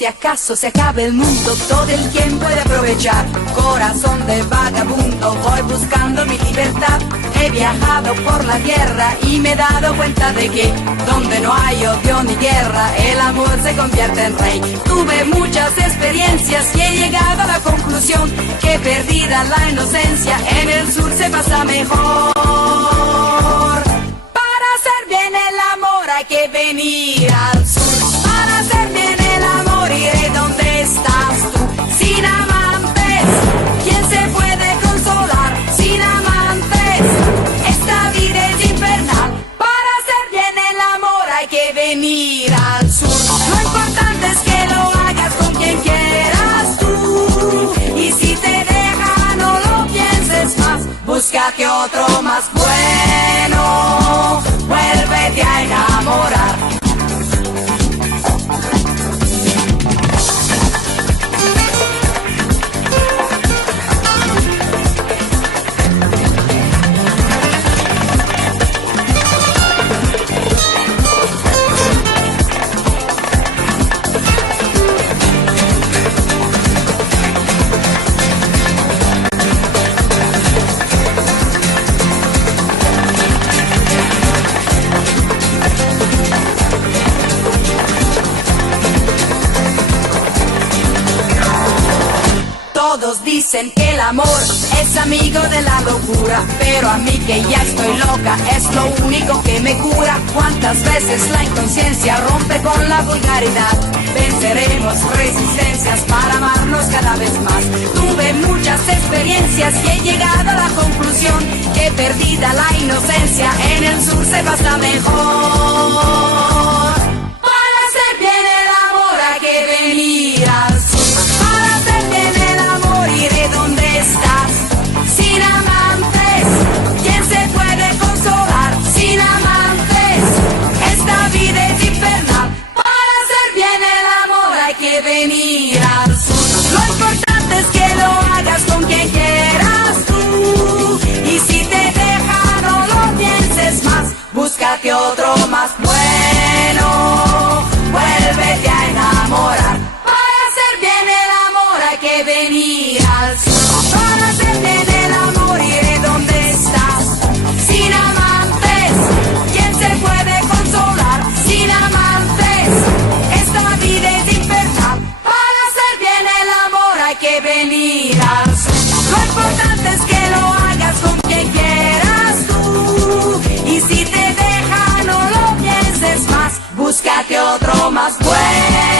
si acaso se acaba el mundo, todo el tiempo he de aprovechar. Corazón de vagabundo, voy buscando mi libertad. He viajado por la tierra y me he dado cuenta de que donde no hay odio ni guerra, el amor se convierte en rey. Tuve muchas experiencias y he llegado a la conclusión que perdida la inocencia, en el sur se pasa mejor. Para hacer bien el amor hay que venir al sur. Para hacer bien el amor iré donde estás tú. Sin amantes, ¿quién se puede consolar? Sin amantes, esta vida es infernal. Para hacer bien el amor hay que venir al sur. Lo importante es que lo hagas con quien quieras tú. Y si te deja no lo pienses más, búscate otro más bueno. Vuélvete a enamorar. Todos dicen que el amor es amigo de la locura, pero a mí que ya estoy loca es lo único que me cura. Cuántas veces la inconsciencia rompe con la vulgaridad. Venceremos resistencias para amarnos cada vez más. Tuve muchas experiencias y he llegado a la conclusión que perdida la inocencia, en el sur se pasa mejor. Para hacer bien el amor hay que venir al sur. Para hacer bien el amor iré donde estás. Sin amantes, ¿quién se puede consolar? Sin amantes, esta vida es infernal. Para hacer bien el amor hay que venir al sur. Lo importante es que lo hagas con quien quieras tú. Y si te deja no lo pienses más, búscate otro más bueno. Vuélvete a enamorar. Para hacer bien el amor hay que venir al sur. Para hacer bien el amor iré donde estás. Sin amantes, ¿quién se puede consolar? Sin amantes, esta vida es infernal. Para hacer bien el amor hay que venir al sur. Lo importante es que lo hagas con quien quieras tú. Y si te deja no lo pienses más, búscate otro más bueno.